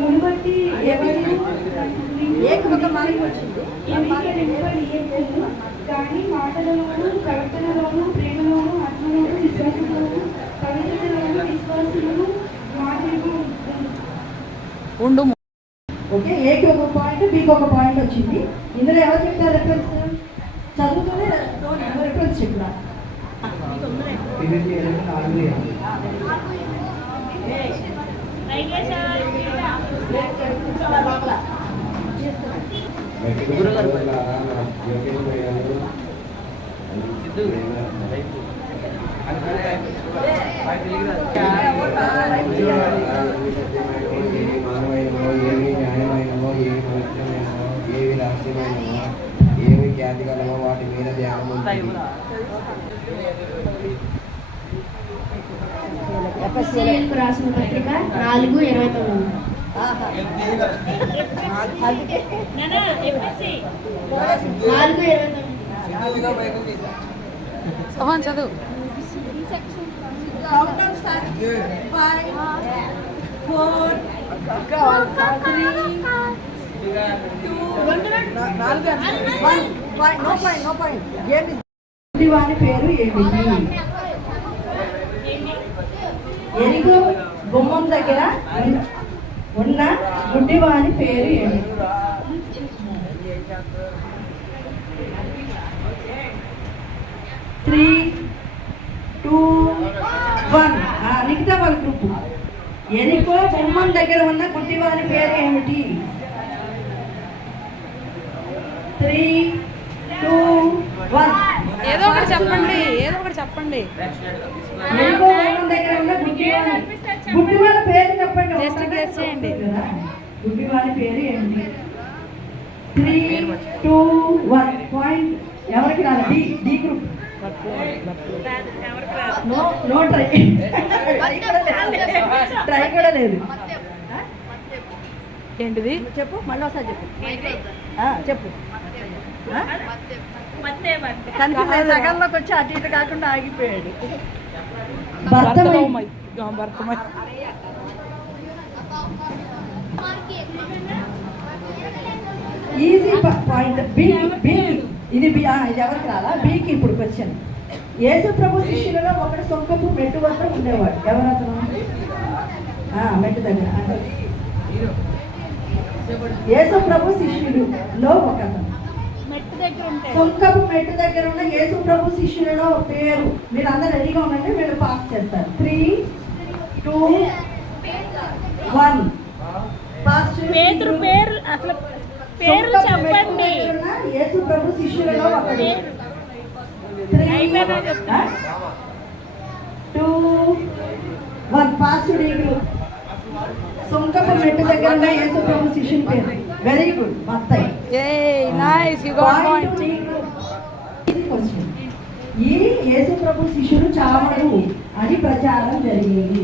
మునుబట్టి కానీ మాటలలోను ప్రవర్తనలోను ప్రేమలోను ఆత్మలోను విశ్వాసంలోను పవిత్రతలోను విశ్వాసంలోను మాటలు ఉండు. ఓకే, ఏకి ఒక పాయింట్ బికి ఒక పాయింట్ వచ్చింది. ఇందులో ఎవరు చెప్తారు రెఫరెన్స్? చదువుతూనే రెఫరెన్స్ చెప్పినా ఏవి రహస్యమైనవో ఏవి ఖ్యాతిగలవో వాటి మీద ధ్యానం. రాసిన పత్రిక 4:29. చదువు. 5, 4, 3, 2, 1. వాని పేరు ఏమిటి? ఎరుగు గుమ్మం దగ్గర ఉన్న గుడ్డివాని పేరు ఏమిటి? 3, 2, 1. మిగతా వాళ్ళ గ్రూప్. ఎరుకో గుమ్మం దగ్గర ఉన్న గుడ్డివాని పేరు ఏమిటి? 3, 2, 1. ఏదో ఒకటి చెప్పండి, ఏదో ఒకటి చెప్పండి. ఎరుకో గుమ్మం దగ్గర ఉన్న గుడ్డివాని పేరు చెప్పండి. గెస్ చేయండి. గుడ్డివాని పేరు ఏమిటి? 3, 2, 1. పాయింట్ ఎవరికి రాదు? D group. నో ట్రై కూడా లేదు. ఏంటిది చెప్పు, మళ్ళీ ఒకసారి చెప్పు. చెప్పు. సగంలోకి వచ్చి అటు ఇటు కాకుండా ఆగిపోయాడు. Easy point. ఇది ఎవరికి రాలా? బీకి ఇప్పుడు క్వశ్చన్. యేసు ప్రభు శిష్యులలో ఒకటి సొంకపు మెట్టు వద్ద ఉండేవాడు. ఎవరతను? మెట్టు దగ్గర. యేసు ప్రభు శిష్యులలో ఒకతను సొంకపు మెట్టు దగ్గర ఉన్న యేసు ప్రభు శిష్యులలో పేరు. మీరు అందరు రెడీగా ఉండండి, వీళ్ళు పాస్ చేస్తారు. 3, 2, 1. పాస్ పేరు అసలు పేరు చెప్పండి. యేసు ప్రభు శిష్యులలో ఒకడు. 3, 2, 1. పాస్ డీగులు. సొంకపు మెట్టు దగ్గర ఉన్న యేసు ప్రభు శిష్యుని పేరు. Very good. మత్తయి. ఈ యేసు ప్రభు శిష్యుడు చావడు అని ప్రచారం జరిగింది.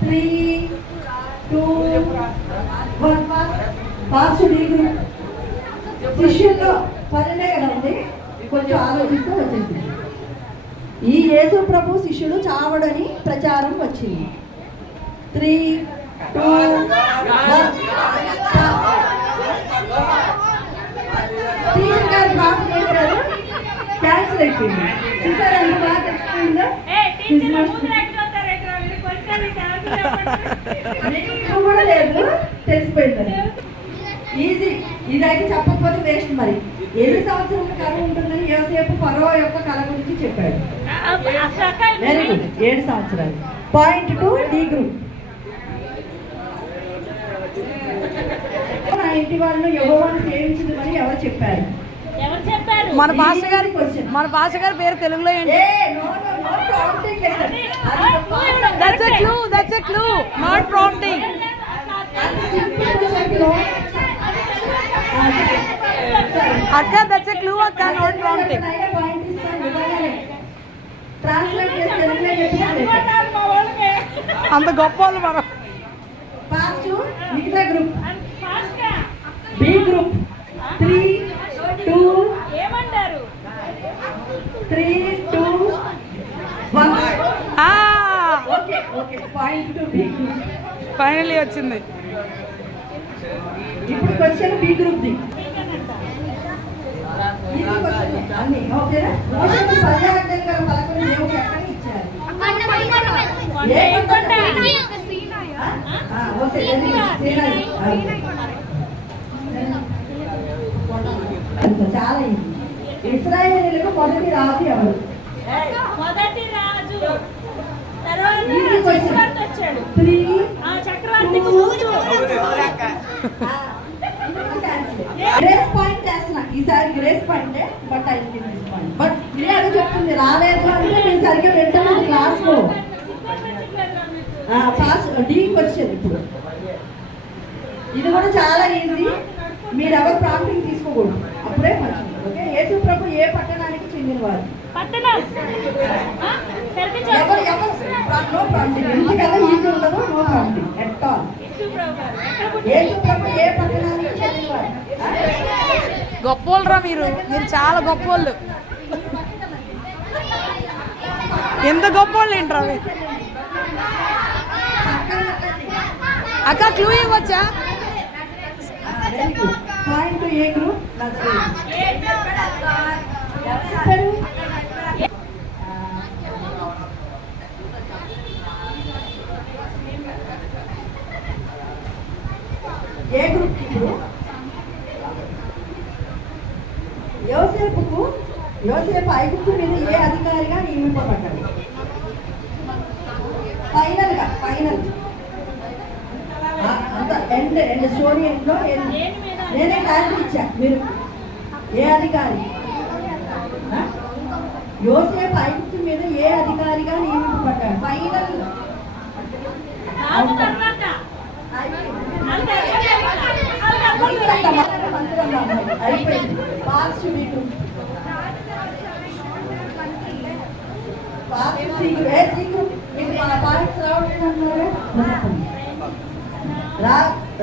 3, 2, 1. పాస్ డీగులు. శిష్యుల్లో పన్నెండే కదా ఉంది, కొంచెం ఆలోచిస్తూ వచ్చేసింది. ఈ యేసు ప్రభు శిష్యుడు చావడని ప్రచారం వచ్చింది. 3, 2, 1. టీచర్ గారు బాగా చేశారు, క్యాన్సిల్ అయిపోయింది. చూసారు ఎంత బాగా తెలిసిపోయిందో. కూడా లేదు, తెలిసిపోయింది. ఈజీ. ఇదైతే చెప్పకపోతే వేస్ట్. మరి 7 సంవత్సరాల కళ ఉంటుందని యోసేపు ఫరో యొక్క కళ గురించి చెప్పాడు. Very good. 7 సంవత్సరాలు. Point 2 D group. నా ఇంటి వాళ్ళు యెహోవాను సేవించమని ఎవరు చెప్పారు? మన భాష గారి పేరు తెలుగులో ఏంటి? That's a clue. Not prompting. Akka, that's a clue. Akka, not prompting. Translate చేసి తెలుగులో చెప్పిన ఇవ్వటాలు మా వాళ్ళకి. అంత గొప్ప వాళ్ళు మనం. ఫాస్ట్ మిగతా గ్రూప్ ఫాస్ట్ గా. బి గ్రూప్ 3 2 ఏమంటారు? 3 2 1 ఆ, okay okay point to be group. Finally వచ్చింది. ఇప్పుడు క్వశ్చన్ బి గ్రూప్ ది ఇది క్వశ్చన్ అన్ని ఓకేనా. మోషేకు 10 ఆజ్ఞలు గల పలకలు దేవుడు ఎక్కడ ఇచ్చారు? ఏ కొండ? ఓకే సీనాయి. చాలా ఇది. ఇశ్రాయేలీయులకు మొదటి రాజు ఎవరు? మొదటి రాజు. తర్వాత ఇది క్వశ్చన్. చక్రవర్తి వచ్చాడు. 3 ఆ చక్రవర్తికి ముందు. గ్రేస్ పాయింట్ వేస్తున్నా ఈసారి grace point but I point but clear చెప్తుంది రాలేదు అంటే నేను సరిగ్గా వింటాను క్లాస్ లో. ఫాస్ట్ డి క్వశ్చన్ ఇప్పుడు ఇది కూడా చాలా ఈజీ. మీరు ఎవరు ప్రాంప్టింగ్ తీసుకోకూడదు అప్పుడే మంచిది. ఓకే యేసు ప్రభు ఏ పట్టణానికి చెందినవారు? పట్టణం. ఆ? సరిగ్గా చెప్పు. ఎవరు నో ప్రాంప్టింగ్ ఎందుకన్నా ఈజీ ఉండదు. No prompting at all. Yesu ప్రభు గారు. ఎక్కడ పుట్టారు? యేసు ప్రభు ఏ పట్టణానికి చెందినవారు? గొప్పోళ్ళరా మీరు. మీరు చాలా గొప్పోళ్ళు. ఎంత గొప్పోళ్ళు ఏంట్రా అవి. అక్క క్లూ ఇవ్వచ్చా? Very good. Point to A group A group ఇప్పుడు యోసేపు ఐగుప్తు మీద ఏ అధికారిగా నియమింపబడ్డాడు? ఫైనల్ అంత ఎండ్ స్టోరీ ఎండ్లో నేనే క్లారిటీ ఇచ్చా. మీరు ఏ అధికారి? యోసేపు ఐగుప్తు మీద ఏ అధికారిగా నియమింపబడ్డాడు? ఫైనల్ రాజు తర్వాత. అయిపోయింది. ఫాస్ట్ మీకు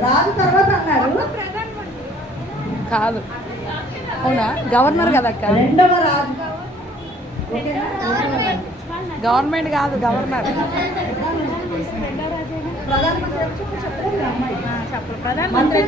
రాజు తర్వాత అన్నారు. కాదు. అవునా? గవర్నర్ కదా అక్క. రెండవ రాజు. ఓకేనా? గవర్నమెంట్ కాదు, గవర్నర్. ప్రధానమంత్రి చెప్పలేదు అమ్మాయి. ప్రధానమంత్రి